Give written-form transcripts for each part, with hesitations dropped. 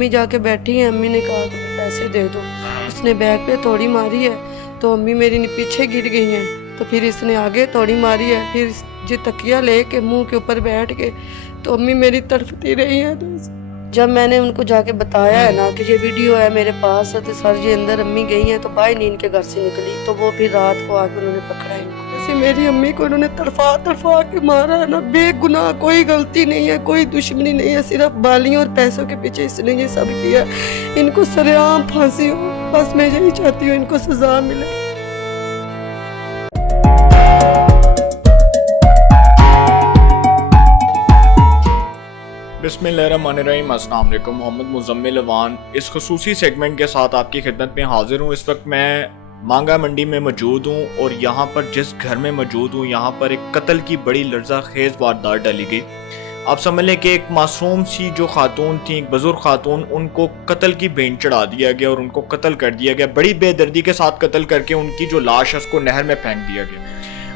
अम्मी जाके बैठी हैं, अम्मी ने कहा कि पैसे दे दो। उसने बैग पे थोड़ी मारी है तो अम्मी मेरी पीछे गिर गई हैं, तो फिर इसने आगे थोड़ी मारी है, फिर जो तकिया ले के मुँह के ऊपर बैठ के तो अम्मी मेरी तड़पती रही है। जब मैंने उनको जाके बताया है ना कि ये वीडियो है मेरे पास है, तो सर जी अंदर अम्मी गई हैं, तो बाई नींद के घर से निकली, तो वो फिर रात को आके उन्होंने पकड़ा इनको। जैसे मेरी अम्मी को उन्होंने तड़फा के मारा है ना, बेगुनाह, कोई गलती नहीं है, कोई दुश्मनी नहीं है, सिर्फ बालियों और पैसों के पीछे इसने ये सब किया। इनको सरेआम फांसी हो, बस मैं यही चाहती हूँ इनको सजा मिले। बिस्मिल्लाहिर्रहमानिर्रहीम। अस्सलाम वालेकुम। मोहम्मद मुज़म्मिल अवान इस खुसूसी सेगमेंट के साथ आपकी खिदमत में हाजिर हूँ। इस वक्त मैं मांगा मंडी में मौजूद हूँ और यहाँ पर जिस घर में मौजूद हूँ, यहाँ पर एक कत्ल की बड़ी लर्जा खेज वारदात डाली गई। आप समझ लें कि एक मासूम सी जो खातून थी, एक बुजुर्ग खातून, उनको कत्ल की भेंट चढ़ा दिया गया और उनको कत्ल कर दिया गया। बड़ी बेदर्दी के साथ कत्ल करके उनकी जो लाश है उसको नहर में फेंक दिया गया।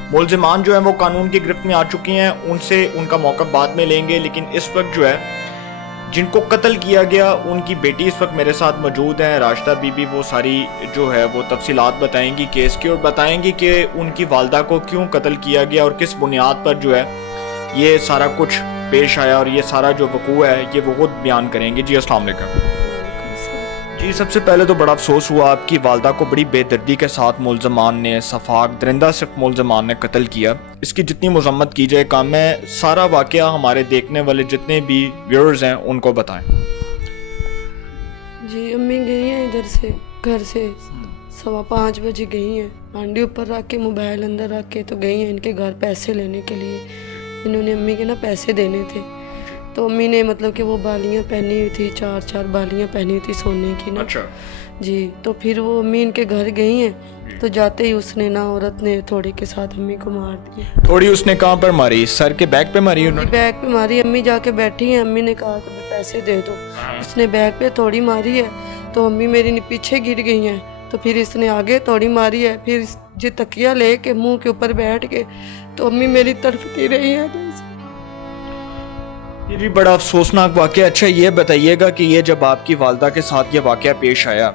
मुलजिमान जो है वो कानून की गिरफ्त में आ चुकी हैं, उनसे उनका मौका बाद में लेंगे। लेकिन इस वक्त जो है जिनको कत्ल किया गया उनकी बेटी इस वक्त मेरे साथ मौजूद हैं, राशिदा बीबी। वो सारी जो है वो तफसीलात बताएंगी केस की और बताएंगी कि उनकी वालदा को क्यों कत्ल किया गया और किस बुनियाद पर जो है ये सारा कुछ पेश आया और ये सारा जो वकूआ है ये वो खुद बयान करेंगे। जी अस्सलाम वालेकुम। जी सबसे पहले तो बड़ा अफसोस हुआ, आपकी वालदा को बड़ी बेदर्दी के साथ मुलजमान ने, सफाक दरिंदा सिर्फ मुलजमान ने कत्ल किया। इसकी जितनी मजम्मत की जाए काम है, सारा वाकया हमारे देखने वाले जितने भी व्यूअर्स हैं उनको बताएं। जी अम्मी गई हैं इधर से, घर से 5:15 बजे गई हैं, हांडी ऊपर रख के मोबाइल अंदर रख के तो गई हैं इनके घर पैसे लेने के लिए। इन्होंने अम्मी के ना पैसे देने थे, तो अम्मी ने मतलब कि वो बालियाँ पहनी हुई थी, 4 बालियाँ पहनी हुई थी सोने की ना। अच्छा जी, तो फिर वो अम्मी इनके घर गई हैं, तो जाते ही उसने ना औरत ने थोड़े के साथ अम्मी को मार दिया। थोड़ी उसने कहाँ पर मारी? सर के बैग पे मारी उन्होंने? बैग पे मारी। अम्मी जाके बैठी हैं, अम्मी ने कहा कि पैसे दे दो। उसने बैग पे थोड़ी मारी है, तो अम्मी मेरी पीछे गिर गई हैं, तो फिर इसने आगे थोड़ी मारी है, फिर जो तकिया ले के मुँह के ऊपर बैठ के तो अम्मी मेरी तड़पती रही है। ये भी बड़ा अफसोसनाक वाकया। अच्छा ये बताइएगा कि ये जब आपकी वालदा के साथ ये वाकया पेश आया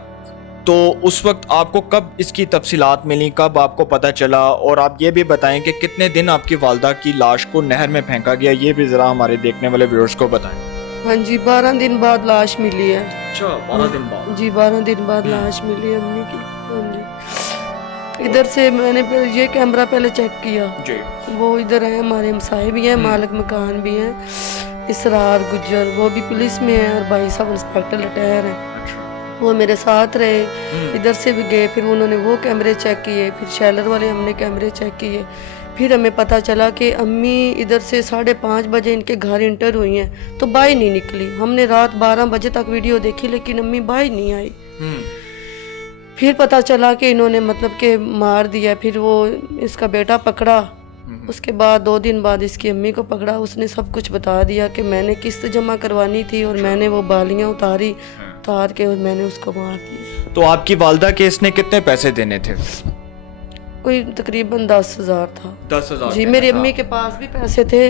तो उस वक्त आपको कब इसकी तफसीलात मिली, कब आपको पता चला? और आप ये भी बताएं कि कितने दिन आपकी वालदा की लाश को नहर में फेंका गया, ये भी ज़रा हमारे देखने वाले व्यूअर्स को बताएं। हाँ जी, 12 दिन बाद लाश मिली है। अच्छा 12 दिन बाद? जी 12 दिन बाद लाश मिली अम्मी की। हाँ जी, इधर से मैंने ये कैमरा पहले चेक किया जी। वो इधर है, हमारे हमसाए भी हैं, मालिक मकान भी हैं, इसरार गुज्जर, वो भी पुलिस में है, और भाई साहब इंस्पेक्टर रिटायर हैं, वो मेरे साथ रहे। इधर से भी गए, फिर उन्होंने वो कैमरे चेक किए, फिर शैलर वाले हमने कैमरे चेक किए। फिर हमें पता चला कि अम्मी इधर से 5:30 बजे इनके घर इंटर हुई हैं, तो बाई नहीं निकली। हमने रात 12 बजे तक वीडियो देखी, लेकिन अम्मी बाई नहीं आई। फिर पता चला कि इन्होंने मतलब कि मार दिया। फिर वो इसका बेटा पकड़ा, उसके बाद 2 दिन बाद इसकी अम्मी को पकड़ा। उसने सब कुछ बता दिया कि मैंने किस्त जमा करवानी थी और मैंने वो बालियाँ उतार के और मैंने उसको मार दिया। तो आपकी वालदा के इसने कितने पैसे देने थे? कोई तकरीबन 10,000 था। 10,000? जी, मेरी अम्मी के पास भी पैसे थे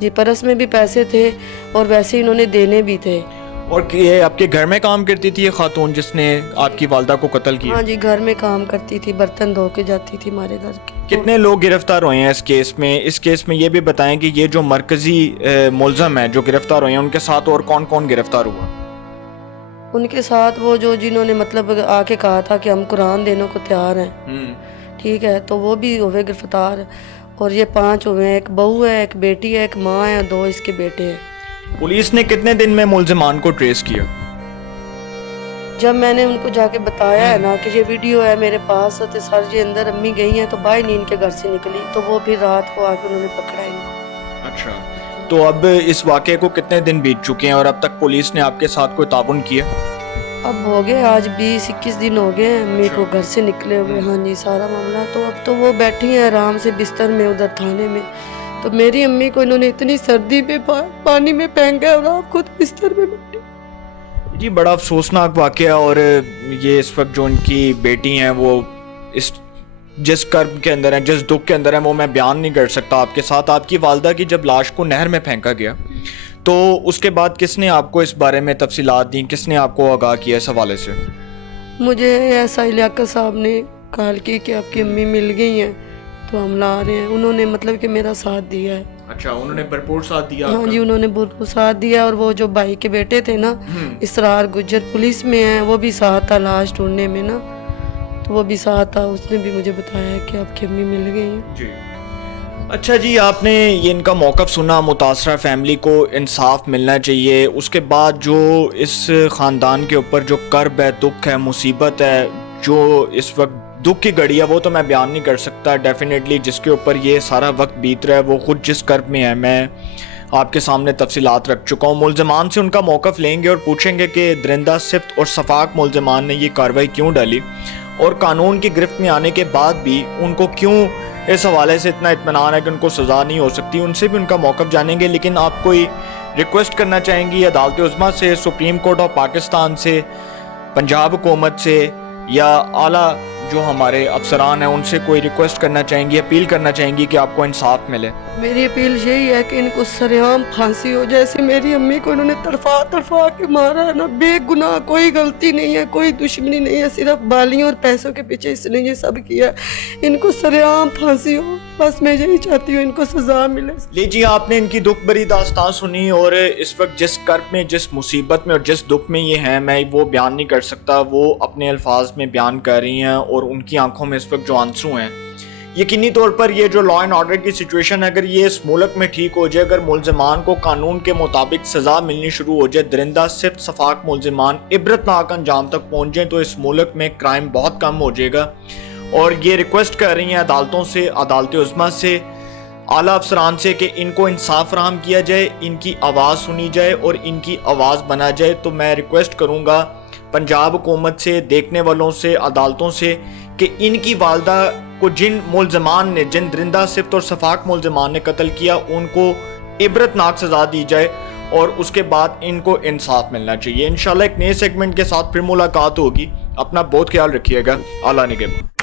जी, परस में भी पैसे थे और वैसे इन्होंने देने भी थे। और ये आपके घर में काम करती थी ये खातून जिसने आपकी वालदा को कत्ल किया? हाँ जी, घर में काम करती थी, बर्तन धो के जाती थी हमारे घर के। कितने लोग गिरफ्तार हुए हैं इस केस में? इस केस में ये भी बताएं कि ये जो मरकजी मुलजम है जो गिरफ्तार हुए हैं, उनके साथ और कौन कौन गिरफ्तार हुआ? उनके साथ वो जो जिन्होंने मतलब आके कहा था कि हम कुरान देने को तैयार हैं, ठीक है, तो वो भी हुए गिरफ्तार। और ये 5 हुए हैं, एक बहू है, एक बेटी है, एक माँ है, 2 इसके बेटे हैं। पुलिस ने कितने दिन में मुलजिमान को ट्रेस किया? जब मैंने उनको जाके बताया है ना कि ये वीडियो है मेरे पास, तो सर जी अंदर अम्मी गई हैं, तो बाई नींद के घर से निकली, तो वो फिर रात को आके उन्होंने पकड़ा इनको। अच्छा, तो अब इस वाक़े को कितने दिन बीत चुके हैं और अब तक पुलिस ने आपके साथ कोई ताउन किया? अब हो गए आज 20-21 दिन हो गए हैं अम्मी को घर से निकले हुए। हाँ जी, सारा मामला तो अब तो वो बैठी हैं आराम से बिस्तर में उधर थाने में। तो मेरी अम्मी को इन्होंने इतनी सर्दी में पानी में फेंका और आप खुद बिस्तर में बैठी। जी बड़ा अफसोसनाक वाक़या। और ये इस वक्त जो इनकी बेटी हैं वो इस जिस कर्म के अंदर है, जिस दुख के अंदर है, वो मैं बयान नहीं कर सकता आपके साथ। आपकी वालदा की जब लाश को नहर में फेंका गया تو اس کے بعد کس نے آپ کو اس بارے میں تفصیلات دیں, کس نے آپ کو آگاہ کیا اس حوالے سے؟ مجھے ایسا لیاقت صاحب نے کال کی کہ آپ کی امی مل گئی ہیں تو ہم لا رہے ہیں. انہوں نے مطلب کہ میرا ساتھ دیا ہے. اچھا, انہوں نے بھرپور ساتھ دیا؟ ہاں جی, انہوں نے بھرپور ساتھ دیا. اور وہ جو بھائی کے بیٹے تھے نا, اسرار گجر پولیس میں ہیں, وہ بھی ساتھ تھا لاش ڈھونڈنے میں نا, تو وہ بھی ساتھ تھا. اس نے بھی مجھے بتایا ہے کہ آپ کی امی مل گئی ہیں. جی اچھا جی, آپ نے یہ ان کا موقف سنا, متاثرہ فیملی کو انصاف ملنا چاہیے. اس کے بعد جو اس خاندان کے اوپر جو کرب ہے, دکھ ہے, مصیبت ہے, جو اس وقت دکھ کی گھڑی ہے, وہ تو میں بیان نہیں کر سکتا. ڈیفینیٹلی جس کے اوپر یہ سارا وقت بیت رہا ہے وہ خود جس کرب میں ہے, میں آپ کے سامنے تفصیلات رکھ چکا ہوں. ملزمان سے ان کا موقف لیں گے اور پوچھیں گے کہ درندہ صفت اور صفاق ملزمان نے یہ کارروائی کیوں ڈالی, اور قانون کی گرفت میں آنے کے بعد بھی ان کو کیوں اس حوالے سے اتنا اطمینان ہے کہ ان کو سزا نہیں ہو سکتی. ان سے بھی ان کا موقف جانیں گے. لیکن آپ کوئی ریکویسٹ کرنا چاہیں گی عدالت عظمیٰ سے, سپریم کورٹ آف پاکستان سے, پنجاب حکومت سے, یا اعلیٰ جو ہمارے افسران ہیں ان سے کوئی ریکویسٹ کرنا چاہیں گی, اپیل کرنا چاہیں گی کہ آپ کو انصاف ملے؟ میری اپیل یہی ہے کہ ان کو سرعام پھانسی ہو. جیسے میری امی کو انہوں نے تڑفا کے مارا ہے نا, بے گناہ, کوئی غلطی نہیں ہے, کوئی دشمنی نہیں ہے, صرف بالیوں اور پیسوں کے پیچھے اس نے یہ سب کیا. ان کو سرعام پھانسی ہو, بس میں یہی چاہتی ہوں ان کو سزا ملے. جی, آپ نے ان کی دکھ بری داستان سنی, اور اس وقت جس کرب میں, جس مصیبت میں اور جس دکھ میں یہ ہیں, میں وہ بیان نہیں کر سکتا. وہ اپنے الفاظ میں بیان کر رہی ہیں, اور ان کی آنکھوں میں اس وقت جو آنسو ہیں, یقینی طور پر یہ جو لا اینڈ آرڈر کی سچویشن ہے, اگر یہ اس ملک میں ٹھیک ہو جائے, اگر ملزمان کو قانون کے مطابق سزا ملنی شروع ہو جائے, درندہ صفت صفاق ملزمان عبرتناک انجام تک پہنچ جائیں, تو اس ملک میں کرائم بہت کم ہو جائے گا. اور یہ ریکویسٹ کر رہی ہیں عدالتوں سے, عدالت عظمیٰ سے, اعلیٰ افسران سے کہ ان کو انصاف فراہم کیا جائے, ان کی آواز سنی جائے اور ان کی آواز بنا جائے. تو میں ریکویسٹ کروں گا پنجاب حکومت سے, دیکھنے والوں سے, عدالتوں سے, کہ ان کی والدہ کو جن ملزمان نے, جن درندہ صفت اور صفاق ملزمان نے قتل کیا, ان کو عبرتناک سزا دی جائے, اور اس کے بعد ان کو انصاف ملنا چاہیے. انشاءاللہ ایک نئے سیگمنٹ کے ساتھ پھر ملاقات ہوگی. اپنا بہت خیال رکھیے گا. اللہ نگہبان.